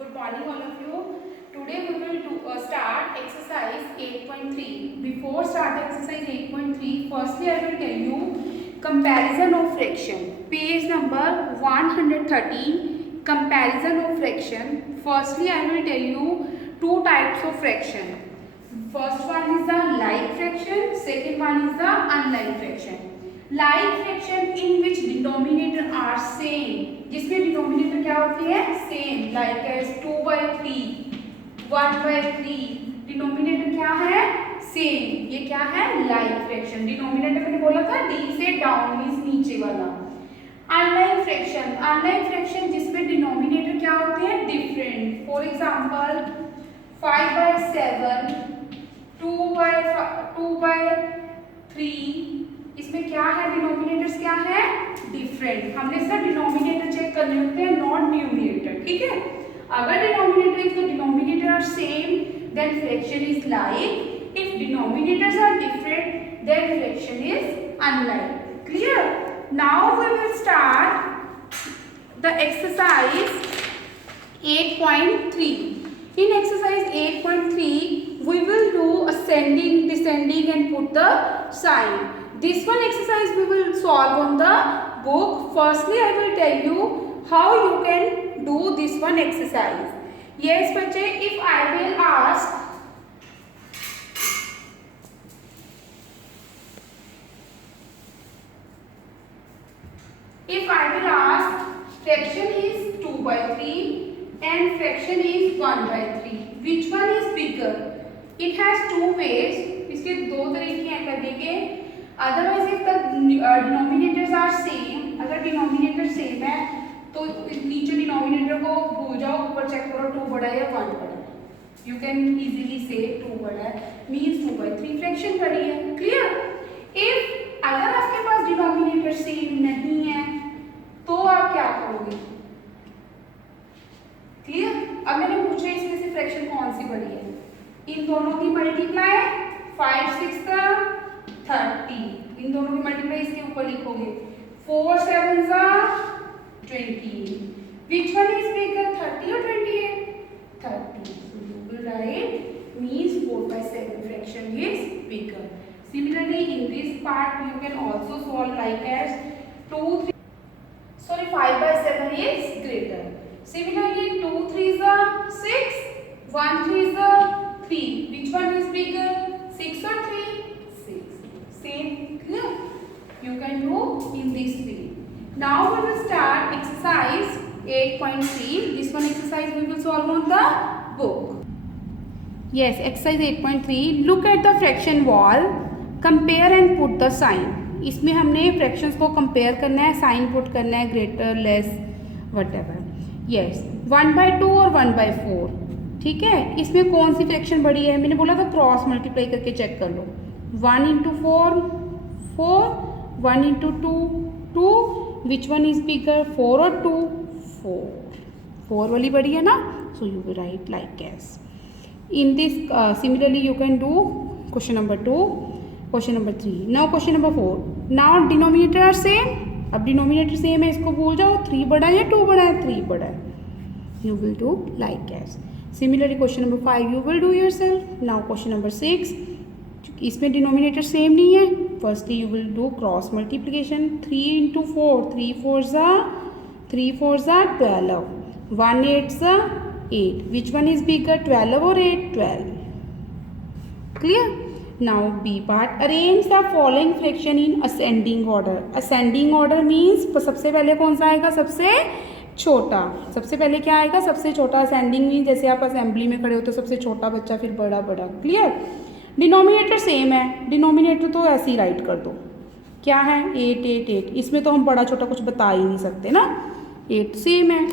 Good morning all of you. Today we will start exercise 8.3. Before start exercise 8.3, firstly I will tell you comparison of fraction. Page number 113, comparison of fraction. Firstly I will tell you two types of fraction. First one is the like fraction, second one is the unlike fraction. Like fraction in which denominator are same, जिसमें denominator क्या होती है same, like as 2/3, 1/3, denominator क्या है same, ये क्या है like fraction. Denominator मैंने बोला था डी से डाउन मींस नीचे वाला. अनलाइक फ्रैक्शन, अनलाइक फ्रैक्शन जिसमें डिनोमिनेटर क्या होते हैं डिफरेंट. फॉर एग्जांपल 5/7, 2/3, इसमें क्या है डिनोमिनेटर्स क्या है डिफरेंट. हमने सर डिनोमिनेटर चेक करने होते हैं नॉट न्यूमरेटर. ठीक है, अगर denominator if the denominator are same then fraction is like, if denominators are different then fraction is unlike. Clear. Now we will start the exercise 8.3. in exercise 8.3 we will do ascending, descending and put the sign. This one exercise we will solve on the book. Firstly I will tell you how you can do this one exercise. Yes बच्चे, if I will ask fraction is 2/3 and fraction is 1/3, which one is bigger? It has two ways. इसके दो तरीके हैं करने के. Otherwise if the denominators are same, अगर denominator same है तो नीचे डिनोमिनेटर को भूल जाओ, ऊपर चेक करो 2 बड़ा है या 1 बड़ा है. यू कैन इजीली से 2 बड़ा है मीन्स 2/3 फ्रैक्शन बड़ी है. क्लियर. इफ अगर आपके पास डिनोमिनेटर सेम नहीं है तो आप क्या करोगे. क्लियर. अब मैंने पूछा इसमें से फ्रैक्शन कौन सी बड़ी है. इन दोनों की मल्टीप्लाई 5 6 30, इन दोनों की मल्टीप्लाई इसके ऊपर लिखोगे 4 7 20. विच वन इज बिगर 30 और 28? 30. So you will write means 4/7 fraction is bigger. Similarly in this part you can also solve like as 5/7 is greater. Similarly 2 3s are 6, 1 3s are 3. Which one is bigger, 6 or 3? 6. Same. Clear. You can do in this way. Now we will start exercise 8.3. This one exercise we will solve on the book. Yes, exercise 8.3. Look at the fraction wall. Compare and put the sign. इसमें हमने fractions को compare करना है, sign put करना है, greater less whatever. Yes, 1/2 और 1/4. ठीक है. इसमें कौन सी फ्रैक्शन बड़ी है. मैंने बोला था क्रॉस मल्टीप्लाई करके चेक कर लो. 1 × 4 4, 1 × 2 2. विच वन इज बिगर 4 और 2? 4 वाली बड़ी है ना. So you will write like as. In this similarly you can do question number 2, question number 3. Now question number 4. Now denominator are same. अब डिनोमिनेटर सेम है, इसको भूल जाओ. 3 बड़ा है या 2 बड़ा है? 3 बड़ा है. You will do like S. Similarly question number 5 you will do yourself. Now question number 6, इसमें डिनोमिनेटर सेम नहीं है. Firstly you will do cross multiplication. 3 × 4, 3 4s are 12, 1 8s are 8. Which one is bigger, 12 or 8? 12. Clear. Now B part. Arrange the following fraction in ascending order. Ascending order means सबसे पहले कौन सा आएगा, सबसे छोटा. सबसे पहले क्या आएगा, सबसे छोटा. असेंडिंग मीन जैसे आप असेंबली में खड़े हो तो सबसे छोटा बच्चा फिर बड़ा बड़ा. क्लियर. डिनोमिनेटर सेम है, डिनोमिनेटर तो ऐसे ही राइट कर दो. क्या है 8 8 8. इसमें तो हम बड़ा छोटा कुछ बता ही नहीं सकते ना. 8 सेम है,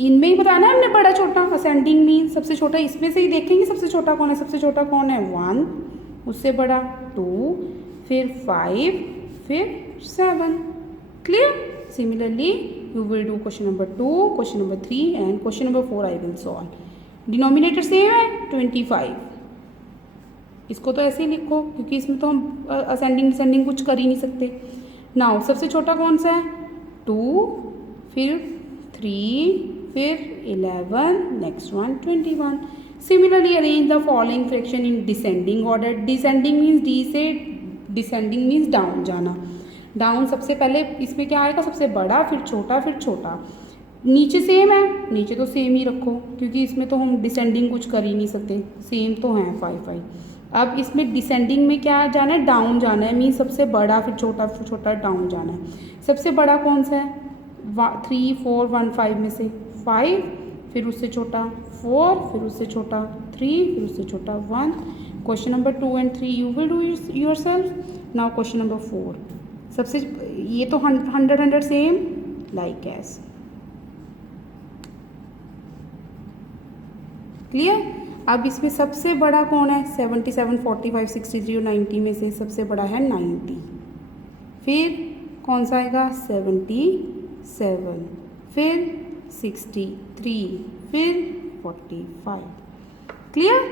इनमें ही बताना है हमने बड़ा छोटा. असेंडिंग मीन सबसे छोटा. इसमें से ही देखेंगे सबसे छोटा कौन है. सबसे छोटा कौन है 1, उससे बड़ा 2, फिर 5, फिर 7. Clear. Similarly you will do question number 2, question number 3 and question number 4 I will solve. Denominator same है 25. इसको तो ऐसे ही लिखो क्योंकि इसमें तो हम असेंडिंग डिसेंडिंग कुछ कर ही नहीं सकते. नाउ सबसे छोटा कौन सा है 2, फिर 3, फिर 11, next one 21. Similarly arrange the following fraction in descending order. Descending means D से डिसेंडिंग मीन्स डाउन जाना. डाउन सबसे पहले इसमें क्या आएगा, सबसे बड़ा, फिर छोटा, फिर छोटा. नीचे सेम है, नीचे तो सेम ही रखो क्योंकि इसमें तो हम डिसेंडिंग कुछ कर ही नहीं सकते, सेम तो है 5 5. अब इसमें डिसेंडिंग में क्या जाना है, डाउन जाना है. मीन्स सबसे बड़ा फिर छोटा डाउन जाना है. सबसे बड़ा कौन सा है, 3 4 1 5 में से 5, फिर उससे छोटा 4, फिर उससे छोटा 3, फिर उससे छोटा 1. Question number 2 and 3 you will do yourself. Now question number 4. सबसे ये तो 100 सेम लाइक एस. क्लियर. अब इसमें सबसे बड़ा कौन है, 77 45 63 और 90 में से सबसे बड़ा है 90. फिर कौन सा आएगा, 77, फिर 63, फिर 45. क्लियर.